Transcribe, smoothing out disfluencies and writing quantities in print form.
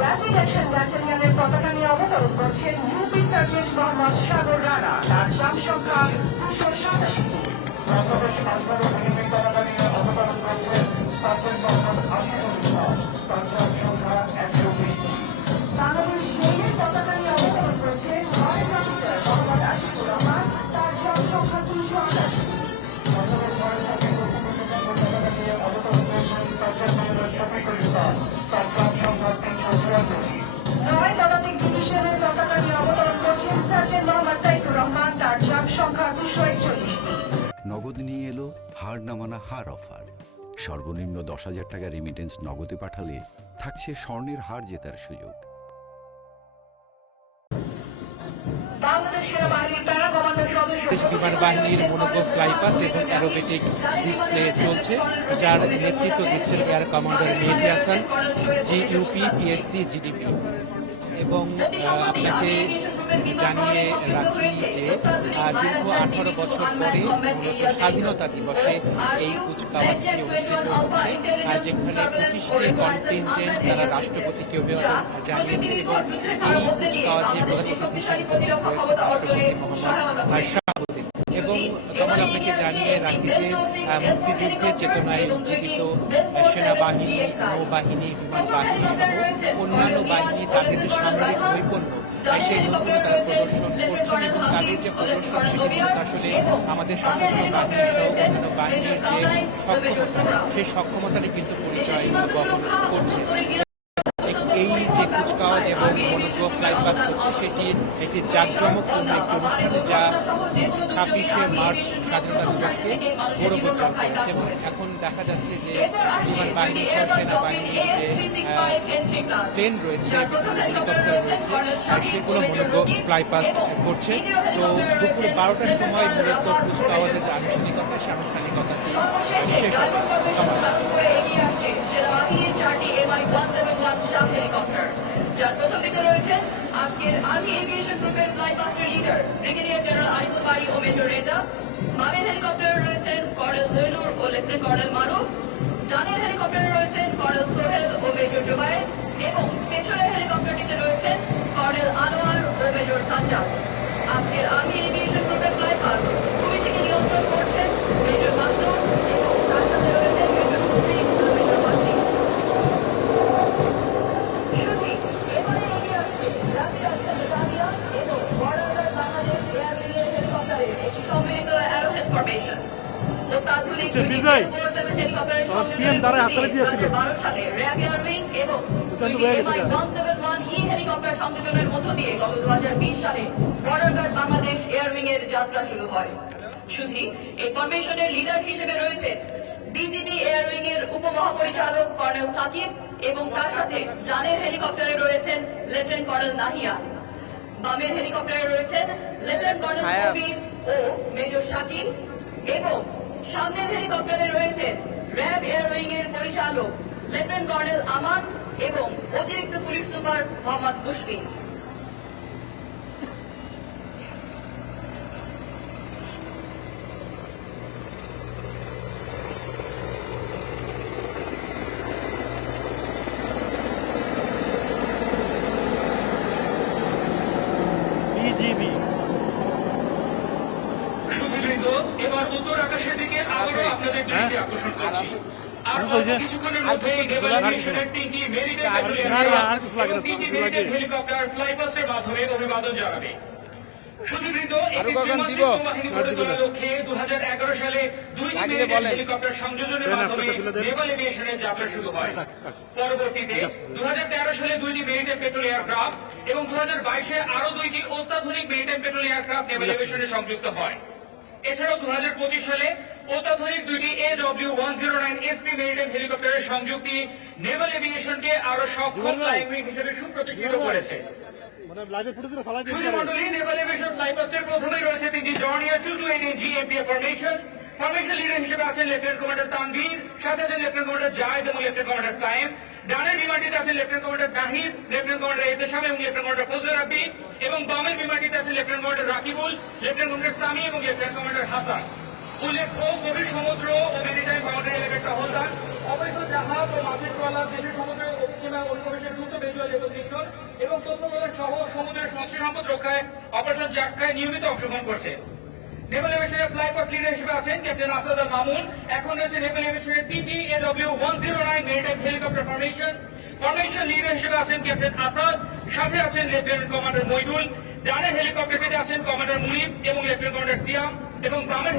Rapid action ব্যাটালিয়নের পতাকা নিয়ে অবতরণ করছেন ইউপি সার্জেন্ট মোহাম্মদ সাগর রানা, তার জাম সংখ্যা 287টি। বাংলাদেশ আনসারুল হিন্দের পতাকা নিয়ে অবতরণ করছেন সার্জেন্ট মোহাম্মদ আশিকুল ইসলাম, তার জাম সংখ্যা 120টি। বাংলাদেশ নেভির পতাকা নিয়ে অবতরণ করছেন ওয়ারেন্ট অফিসার মোহাম্মদ আশিকুর রহমান, তার জাম সংখ্যা 388। বাংলাদেশ ফরেস্ট সার্ভিস পতাকা নিয়ে অবতরণ করছেন সার্জেন্ট মোহাম্মদ শফিকুল ইসলাম, তার জাম সংখ্যা 384টি। নয় পদাতিক ডিভিশনের পতাকা নিয়ে অবতরণ করছেন সার্জেন্ট মোহাম্মদ তাইফুর রহমান, তার জাম সংখ্যা 241টি। নগদ নিয়ে এলো হার না মানা হার অফার। সর্বনিম্ন 10,000 টাকা রেমিটেন্স নগদে পাঠালে থাকছে স্বর্ণের হার জেতার সুযোগ। বিমান বাহিনীর মনোজ্ঞ ফ্লাইপাস্ট এবং অ্যারোবেটিক ডিসপ্লে চলছে, যার নেতৃত্ব দিচ্ছেন এয়ার কমান্ডার মেহেদী হাসান, জিইউপি, পিএসসি, জিডিপি। এবং আপনাকে জানিয়ে রাখি যে দীর্ঘ 18 বছর পরে মূলত স্বাধীনতা দিবসে এই কুচকাওয়াজটি অনুষ্ঠিত হচ্ছে, যেখানে 25টি কন্টিনজেন্ট তারা রাষ্ট্রপতিকে অভিবাদন জানিয়েছে এবং এই কুচকাওয়াজে প্রধান অতিথি হিসেবে রয়েছে রাষ্ট্রপতি মোহাম্মদ শাহাবুদ্দিন। এবং তখন আপনাকে জানিয়ে রাখি যে মুক্তিযুদ্ধের চেতনায় উজ্জীবিত সেনাবাহিনী, নৌবাহিনী, বিমান বাহিনী সহ অন্যান্য বাহিনী তাদের যে সামরিক নৈপুণ্য সেই নৈপুণ্য তারা প্রদর্শন করছেন এবং তাদের যে প্রদর্শন সেটি কিন্তু আসলে আমাদের সশস্ত্র বাহিনী সহ অন্যান্য বাহিনীর যে সক্ষমতা সেই সক্ষমতারই কিন্তু পরিচয় বহন করছে। এই যে কুচকাওয়াজ এবং মনোজ্ঞ ফ্লাইপাস্ট হচ্ছে সেটি একটি জাঁকজমকপূর্ণ একটি অনুষ্ঠান, যা 26শে মার্চ স্বাধীনতা দিবসকে গৌরবোজ্জ্বল করেছে। এবং এখন দেখা যাচ্ছে যে বিমান বাহিনী সহ সেনাবাহিনীর যে প্লেন রয়েছে, বিভিন্ন হেলিকপ্টার রয়েছে, সেগুলো মনোজ্ঞ ফ্লাইপাস্ট করছে। তো দুপুর 12টার সময় মূলত কুচকাওয়াজের যে আনুষ্ঠানিকতা সে আনুষ্ঠানিকতাটি শেষ হবে। যার প্রথম দিকে রয়েছেন আজকের আর্মি এভিয়েশন গ্রুপের ফ্লাইপাস্টের লিডার ব্রিগেডিয়ার জেনারেল আরিফুল বারী ও মেজর রেজা। বামের হেলিকপ্টারে রয়েছেন কর্নেল তৈলুর ও লেফটেন্যান্ট কর্নেল মারুফ। ডানের হেলিকপ্টারে রয়েছেন কর্নেল সোহেল ও মেজর জুবায়ের এবং পেছনের হেলিকপ্টারটিতে রয়েছেন কর্নেল আনোয়ার ও মেজর সাজ্জাদ। আজকের আর্মি এভিয়েশন গ্রুপের ফ্লাইপাস্ট ভূমি থেকে নিয়ন্ত্রণ করছেন মেজর মাসরুর এবং তার সাথে রয়েছেন মেজর মুশফিক ও মেজর ওয়াসিম। যাত্রা শুরু হয়। শুধু এই ফরমেশনের লিডার হিসেবে রয়েছে বিজিবি এয়ারউইং এর উপমহাপরিচালক কর্নেল সাকিব এবং তার সাথে ডানের হেলিকপ্টারে রয়েছেন লেফটেন্যান্ট কর্নেল নাহিয়া। বামের হেলিকপ্টারে রয়েছেন লেফটেন্যান্ট কর্নেল কবির ও শাকিল এবং সামনের হেলিকপ্টারে রয়েছেন র্যাব এয়ার উইং এর পরিচালক লেফটেন্যান্ট কর্নেল আমান এবং অতিরিক্ত পুলিশ সুপার মোহাম্মদ মুশফিক। সুধীবৃন্দ, এবার উত্তর আকাশের দিকে আবারও আপনাদের দৃষ্টি আকর্ষণ করছি। আর অল্প কিছুক্ষণের মধ্যেই নেভাল এভিয়েশনের 3টি মেরিটাইম প্যাট্রোলিং এবং 3টি মেরিটাইম হেলিকপ্টার ফ্লাইপাস্টের মাধ্যমে অভিবাদন জানাবে। সুধীবৃন্দ, একটি ত্রিমাত্রিক বাহিনী গড়ে তোলার লক্ষ্যে 2011 সালে 2টি মেরিটাইম হেলিকপ্টার সংযোজনের মাধ্যমে নেভাল এভিয়েশনের যাত্রা শুরু হয়। পরবর্তীতে 2013 সালে 2টি মেরিটাইম পেট্রোল এয়ারক্রাফট এবং 2022-এ আরো 2টি অত্যাধুনিক মেরিটাইম পেট্রোল এয়ারক্রাফট নেভাল এভিয়েশনে সংযুক্ত হয়। এছাড়াও 2025 সালে অত্যাধুনিক 2টি AW109 SP মেরিটাইম হেলিকপ্টারের সংযুক্তি নেভাল এভিয়েশনকে আরো সক্ষম ফ্লাইং উইং হিসেবে সুপ্রতিষ্ঠিত করেছে। সুধীমণ্ডলী, নেভাল এভিয়েশন ফ্লাইপাস্টের প্রথমে রয়েছে 3টি জর্নিয়ার 228 GMPA ফরমেশন। ফরমেশন লিডার হিসেবে আছেন লেফটেন্যান্ট কমান্ডার তানভীর, সাথে আছেন লেফটেন্যান্ট কমান্ডার জায়েদ এবং লেফটেন্যান্ট কমান্ডার সায়েম। ডানের বিমানটিতে আছেন lieutenant commander Nahid, lieutenant commander Ehtesham এবং লেফটেন্যান্ট কমান্ডার ফজলে রাব্বি। এবং বামের বিমানটিতে আছেন lieutenant commander Rakibul, lieutenant commander Sami এবং লেফটেন্যান্ট কমান্ডার হাসান। উল্লেখ্য, গভীর সমুদ্র ও মেরিটাইম বাউন্ডারি এলাকার টহলদার, অবৈধ জাহাজ ও মাছের ট্রলার দেশের সমুদ্রের অতিসীমা অনুপ্রবেশের দ্রুত ভিজুয়াল রেকগনিশন এবং তথ্য প্রদান সহ সমুদ্রের মৎস্য সম্পদ রক্ষায় অপারেশন জাক্কায় নিয়মিত অংশগ্রহণ করছে। নেভাল এভিয়েশনের ফ্লাইপাস্ট লিডার হিসেবে আছেন ক্যাপ্টেন আসাদ আল মামুন। এখন রয়েছে নেভাল এভিয়েশনের 3টি AW109 maritime helicopter formation. Formation leader হিসেবে আছেন ক্যাপ্টেন আসাদ, সাথে আছেন লেফটেন্যান্ট কমান্ডার মইদুল। ডানের হেলিকপ্টারটিতে আছেন কমান্ডার মুনিব এবং লেফটেন্যান্ট কমান্ডার সিয়াম এবং বামের